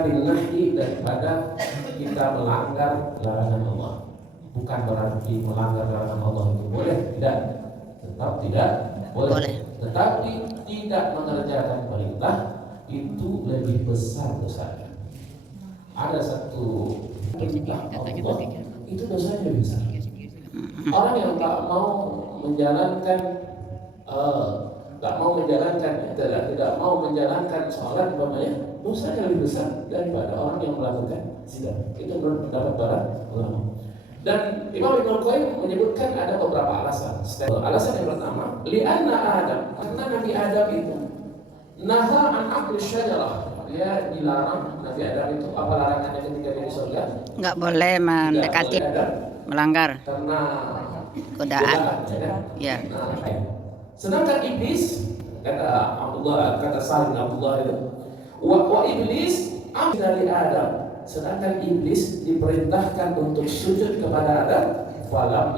Nahi daripada kita melanggar larangan Allah. Bukan berarti melanggar larangan Allah itu boleh, tidak. Tetap tidak boleh. Tetapi tidak mengerjakan perintah itu lebih besar dosanya. Ada satu perintah Allah itu dosanya lebih besar. Orang yang tak mau menjalankan tidak mau menjalankan sholat umpamanya, dosanya lebih besar daripada orang yang melakukan zina. Itu menurut pendapat para ulama. Dan Imam Ibnu Qayyim menyebutkan ada beberapa alasan. Alasan yang pertama, li'anna Adam, karena Nabi Adam itu naha an akli syajarah. Dia dilarang, Nabi Adam itu apa larangannya ketika dia di surga? Nggak boleh mendekati, melanggar karena godaan. Ya. Sedangkan iblis, kata Salim Abdullah itu, wa iblis amil dari Adam. Sedangkan iblis diperintahkan untuk sujud kepada Adam, falam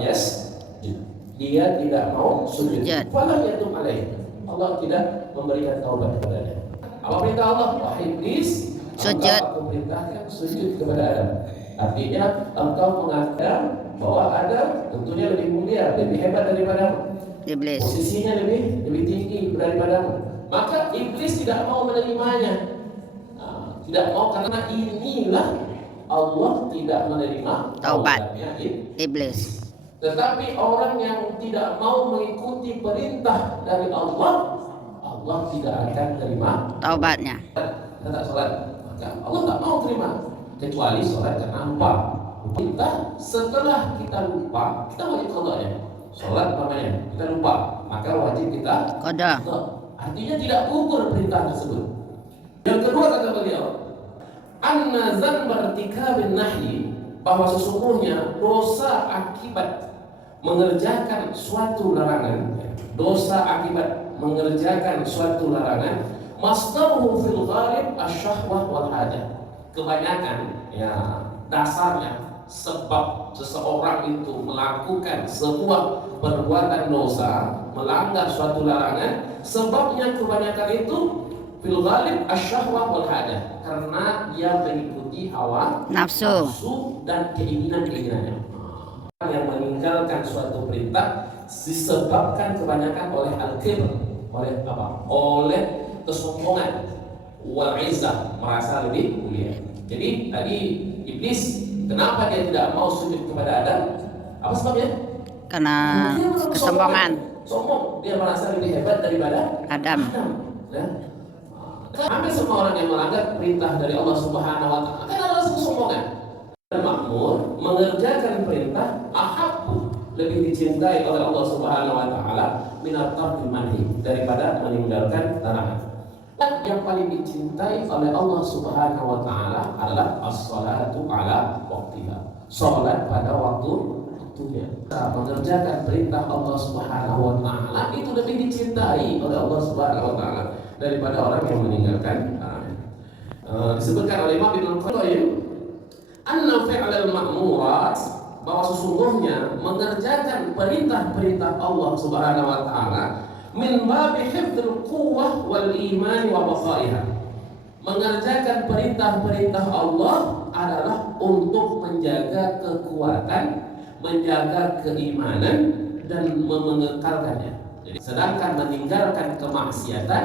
dia tidak mau sujud. Falam yatub alaih. Allah tidak memberikan taubat kepadanya. Apa perintah Allah? Wahai iblis, sujud. Aku perintahkan sujud kepada Adam. Artinya engkau mengatakan bahwa Adam tentunya lebih mulia, lebih hebat daripada Iblis. Posisinya lebih tinggi daripadamu. Maka iblis tidak mau menerimanya. Tidak mau karena inilah Allah tidak menerima taubatnya iblis. Tetapi orang yang tidak mau mengikuti perintah dari Allah, Allah tidak akan terima taubatnya. Kata sholat, maka Allah tak mau terima kecuali sholat karena lupa. Kita setelah kita lupa, kita wajib qadanya. Sholat namanya kita lupa, maka wajib kita qada. Artinya tidak gugur perintah tersebut. Yang kedua kata beliau, anna dzanba irtikabin nahyi, bahwa sesungguhnya dosa akibat mengerjakan suatu larangan, dosa akibat mengerjakan suatu larangan, masdaruhu fil ghalib asyahwah wal hajah. Kebanyakan ya dasarnya sebab seseorang itu melakukan sebuah perbuatan dosa, melanggar suatu larangan, sebabnya kebanyakan itu fil ghalib asyahwah wal hajah, karena dia mengikuti hawa nafsu dan keinginan-keinginannya. Yang meninggalkan suatu perintah disebabkan kebanyakan oleh al-kibr, oleh apa? Oleh kesombongan, wal izzah, merasa lebih mulia. Jadi tadi iblis, kenapa dia tidak mau sujud kepada Adam? Apa sebabnya? Karena kesombongan. Sombong, dia merasa lebih hebat daripada Adam. Hampir semua orang yang melanggar perintah dari Allah Subhanahu wa taala kan ada rasa kesombongan. Dan makmur mengerjakan perintah ahabbu, lebih dicintai oleh Allah Subhanahu wa taala minat tarkil manhi, daripada meninggalkan larangan. Dan yang paling dicintai oleh Allah Subhanahu wa taala adalah as-salatu ala waqtiha. Salat pada waktunya. Mengerjakan perintah Allah Subhanahu wa taala itu lebih dicintai oleh Allah Subhanahu wa taala daripada orang yang meninggalkan larangan. Disebutkan oleh Imam Ibnu Qayyim, anna fi'lal ma'murat, bahwa sesungguhnya mengerjakan perintah-perintah Allah Subhanahu wa taala min babi hifdzil quwwah wal iman wa baqaiha. Mengerjakan perintah-perintah Allah adalah untuk menjaga kekuatan, menjaga keimanan dan mengekalkannya. Jadi, sedangkan meninggalkan kemaksiatan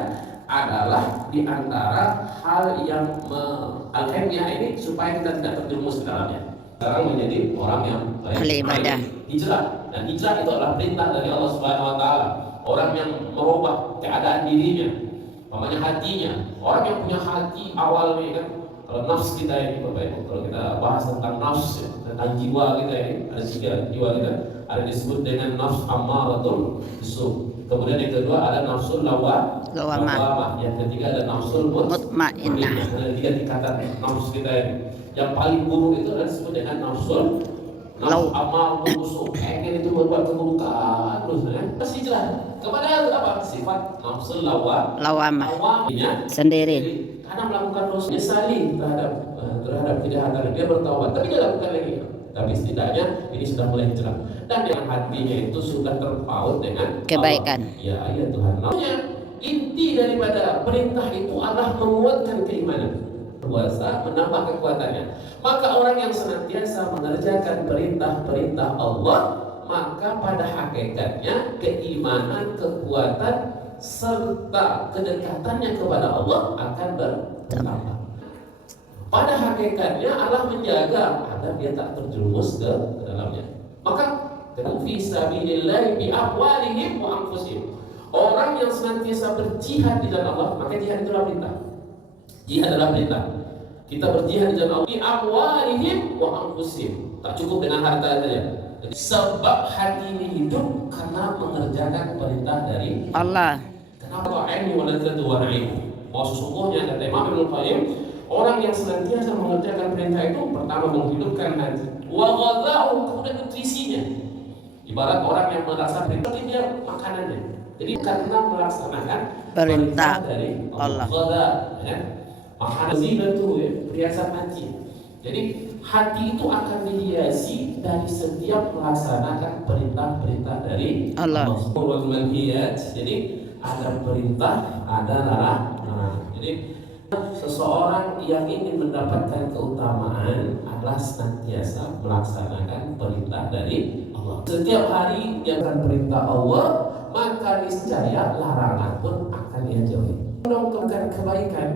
adalah di antara hal yang al-himyah ini supaya kita tidak terjerumus ke dalamnya. Sekarang menjadi orang yang ibadah. Hijrah, dan hijrah itu adalah perintah dari Allah Subhanahu wa taala. Orang yang merubah keadaan dirinya, namanya hatinya. Orang yang punya hati awalnya kan, kalau nafs kita ini Bapak Ibu, kalau kita bahas tentang nafs ya, tentang jiwa kita ini, ada 3 jiwa kita, ada disebut dengan nafs ammaratul bisu. Kemudian yang kedua ada nafsul lawamah. Yang ketiga ada nafsul mutmainnah. Ada 3 tingkatan nafs kita ini. Yang paling buruk itu adalah disebut dengan nafsul amal busuk. Pengen itu berbuat keburukan terus ya. Masih jelas. Kepada apa? Sifat nafsul lawamah sendiri. Karena melakukan dosa, nyesali terhadap kejahatan, dia bertaubat, tapi dia lakukan lagi. Tapi setidaknya ini sudah mulai hijrah, dan yang hatinya itu sudah terpaut dengan kebaikan. Allah. Ya Tuhan. Namanya inti daripada perintah itu adalah menguatkan keimanan. puasa menambah kekuatannya. Maka orang yang senantiasa mengerjakan perintah-perintah Allah, maka pada hakikatnya keimanan, kekuatan serta kedekatannya kepada Allah akan bertambah. Pada hakikatnya Allah menjaga agar dia tak terjerumus ke dalamnya. Maka fi sabilillah bi amwalihim wa anfusihim. Orang yang senantiasa berjihad di jalan Allah, maka jihad itu adalah perintah. Jihad adalah perintah. Kita berjihad di jalan Allah bi amwalihim wa anfusihim. Tak cukup dengan harta saja. Sebab hati ini hidup karena mengerjakan perintah dari Allah. Kenapa ilmu waladzatu wa ilmu? Bahwa sesungguhnya kata Imam Ibnu Qayyim, orang yang senantiasa mengerjakan perintah itu pertama menghidupkan hati. Wa ghadhahu, kemudian nutrisinya. Ibarat orang yang merasa perintah dia makanannya. Jadi karena melaksanakan perintah dari Allah. Ghadha, ya. Makanan itu ya, perhiasan hati. Jadi hati itu akan dihiasi dari setiap melaksanakan perintah-perintah dari Allah. Jadi ada perintah, ada larangan. Jadi seseorang yang ingin mendapatkan keutamaan adalah senantiasa melaksanakan perintah dari Allah. Setiap hari dia akan perintah Allah, maka niscaya larangan pun akan dia jauhi. Melakukan kebaikan,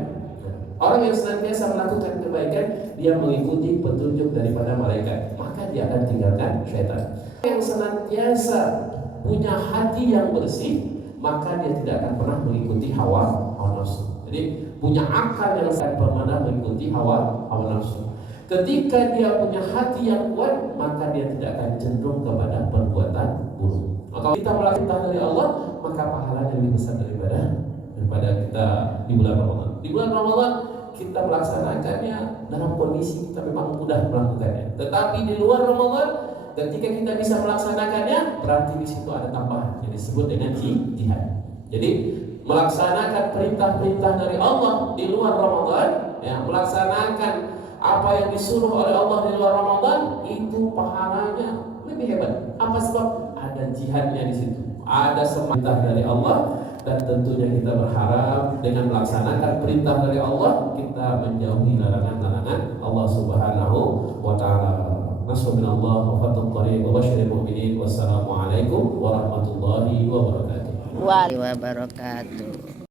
orang yang senantiasa melakukan kebaikan, dia mengikuti petunjuk daripada malaikat, maka dia akan tinggalkan syaitan. Yang senantiasa punya hati yang bersih, maka dia tidak akan pernah mengikuti hawa nafsu. Jadi punya akal yang sangat pernah mengikuti hawa nafsu. Ketika dia punya hati yang kuat, maka dia tidak akan cenderung kepada perbuatan buruk. Maka kita melakukan dari Allah, maka pahalanya lebih besar daripada kita di bulan Ramadan. Di bulan Ramadan kita melaksanakannya dalam kondisi kita memang mudah melakukannya. Tetapi di luar Ramadan, ketika kita bisa melaksanakannya, berarti di situ ada tambahan yang disebut dengan jihad. Jadi melaksanakan perintah-perintah dari Allah di luar Ramadan, ya, melaksanakan apa yang disuruh oleh Allah di luar Ramadan, itu pahalanya lebih hebat. Apa sebab? Ada jihadnya di situ. Ada semangat dari Allah, dan tentunya kita berharap dengan melaksanakan perintah dari Allah, kita menjauhi larangan-larangan Allah Subhanahu wa taala. Nasrullah wa fathul qarib wa basyiril mu'minin. Wassalamualaikum warahmatullahi wabarakatuh. Waalaikumsalam warahmatullahi wabarakatuh.